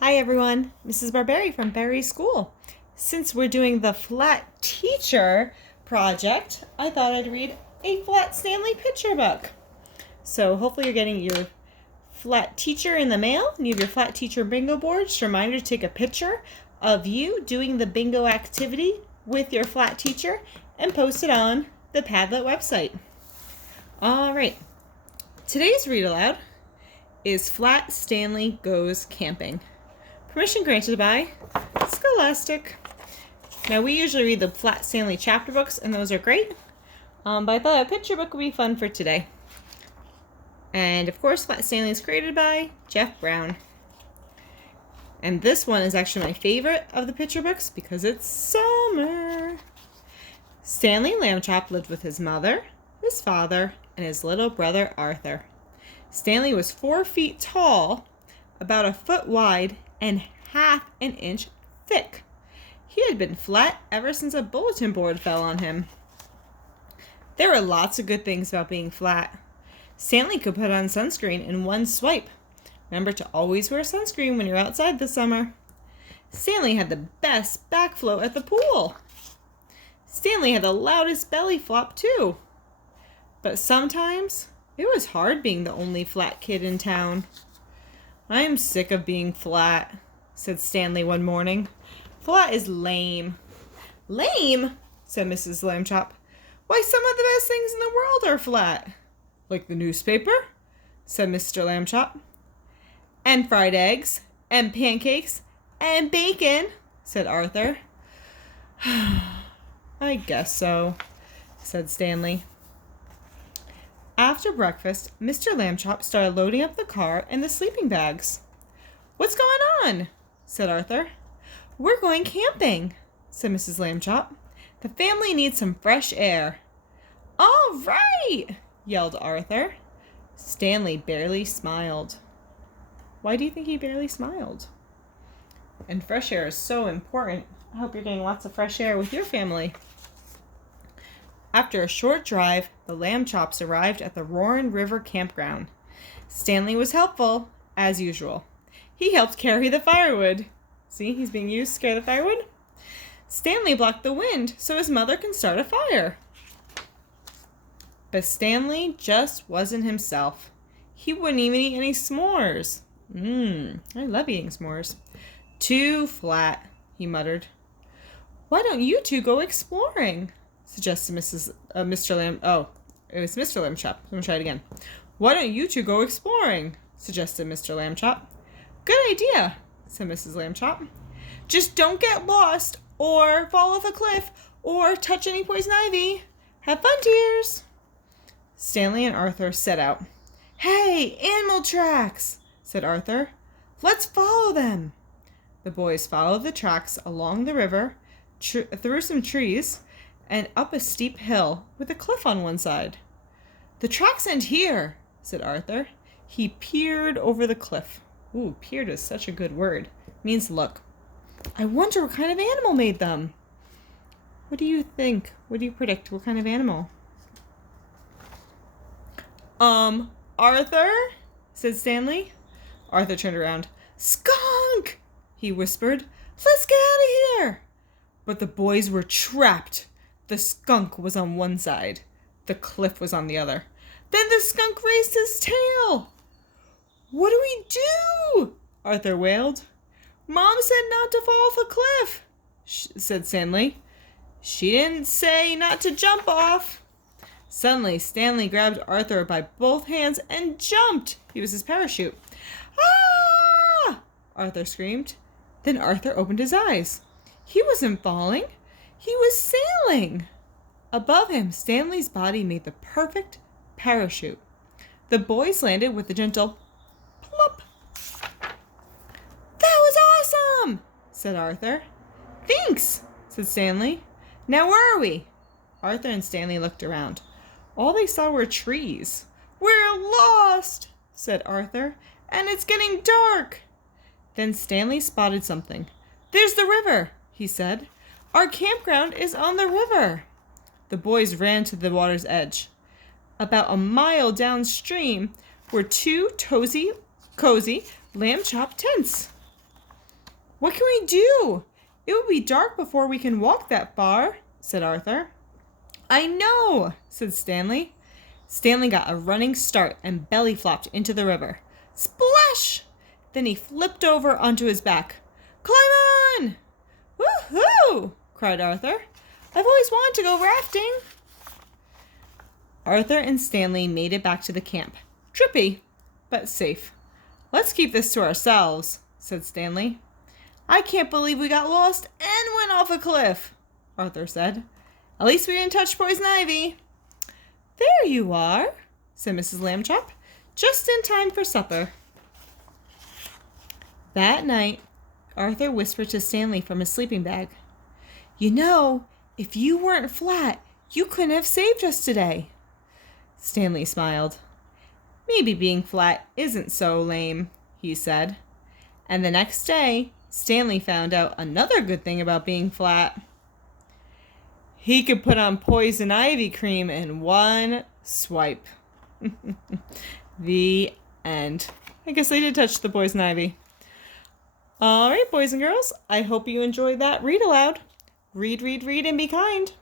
Hi everyone, Mrs. Barberi from Berry School. Since we're doing the Flat Teacher project, I thought I'd read a Flat Stanley picture book. So hopefully you're getting your Flat Teacher in the mail, and you have your Flat Teacher bingo board. Just a reminder to take a picture of you doing the bingo activity with your Flat Teacher and post it on the Padlet website. All right, today's read aloud is Flat Stanley Goes Camping. Permission granted by Scholastic. Now, we usually read the Flat Stanley chapter books, and those are great. But I thought a picture book would be fun for today. And, of course, Flat Stanley is created by Jeff Brown. And this one is actually my favorite of the picture books because it's summer. Stanley Lambchop lived with his mother, his father, and his little brother Arthur. Stanley was 4 feet tall, about a foot wide, and half an inch thick. He had been flat ever since a bulletin board fell on him. There were lots of good things about being flat. Stanley could put on sunscreen in one swipe. Remember to always wear sunscreen when you're outside this summer. Stanley had the best backflow at the pool. Stanley had the loudest belly flop too. But sometimes it was hard being the only flat kid in town. "I'm sick of being flat," said Stanley one morning. "Flat is lame." "Lame?" said Mrs. Lambchop. "Why, some of the best things in the world are flat." "Like the newspaper?" said Mr. Lambchop. "And fried eggs, and pancakes, and bacon," said Arthur. "I guess so," said Stanley. After breakfast, Mr. Lambchop started loading up the car and the sleeping bags. "What's going on?" said Arthur. "We're going camping," said Mrs. Lambchop. "The family needs some fresh air." "All right!" yelled Arthur. Stanley barely smiled. Why do you think he barely smiled? And fresh air is so important. I hope you're getting lots of fresh air with your family. After a short drive, the Lambchops arrived at the Roaring River campground. Stanley was helpful, as usual. He helped carry the firewood. See, he's being used to carry the firewood. Stanley blocked the wind so his mother can start a fire. But Stanley just wasn't himself. He wouldn't even eat any s'mores. I love eating s'mores. "Too flat," he muttered. "Why don't you two go exploring?" suggested Mr. Lambchop. Let me try it again. "Why don't you two go exploring?" suggested Mr. Lambchop. "Good idea," said Mrs. Lambchop. "Just don't get lost, or fall off a cliff, or touch any poison ivy. Have fun, dears." Stanley and Arthur set out. "Hey, animal tracks," said Arthur. "Let's follow them." The boys followed the tracks along the river, through some trees, and up a steep hill with a cliff on one side. "The tracks end here," said Arthur. He peered over the cliff. Ooh, peered is such a good word. It means look. "I wonder what kind of animal made them." What do you think? What do you predict? What kind of animal? Arthur?" said Stanley. Arthur turned around. "Skunk!" he whispered. "Let's get out of here!" But the boys were trapped. The skunk was on one side. The cliff was on the other. Then the skunk raised his tail. "What do we do?" Arthur wailed. "Mom said not to fall off a cliff," said Stanley. "She didn't say not to jump off." Suddenly, Stanley grabbed Arthur by both hands and jumped. He was his parachute. "Ah!" Arthur screamed. Then Arthur opened his eyes. He wasn't falling. He was sailing. Above him, Stanley's body made the perfect parachute. The boys landed with a gentle plop. "That was awesome," said Arthur. "Thanks," said Stanley. "Now where are we?" Arthur and Stanley looked around. All they saw were trees. "We're lost," said Arthur, "and it's getting dark." Then Stanley spotted something. "There's the river," he said. "Our campground is on the river." The boys ran to the water's edge. About a mile downstream were two cozy Lambchop tents. What can we do? It will be dark before we can walk that far, said Arthur. I know, said Stanley. Stanley got a running start and belly flopped into the river. Splash! Then he flipped over onto his back. Climb on! Woohoo! Cried Arthur. I've always wanted to go rafting. Arthur and Stanley made it back to the camp. Trippy, but safe. Let's keep this to ourselves, said Stanley. I can't believe we got lost and went off a cliff, Arthur said. At least we didn't touch poison ivy. There you are, said Mrs. Lambchop, just in time for supper. That night, Arthur whispered to Stanley from his sleeping bag, You know, if you weren't flat, you couldn't have saved us today. Stanley smiled. Maybe being flat isn't so lame, he said. And the next day, Stanley found out another good thing about being flat. He could put on poison ivy cream in one swipe. The end. I guess I did touch the poison ivy. All right, boys and girls, I hope you enjoyed that read aloud. Read, read, read, and be kind.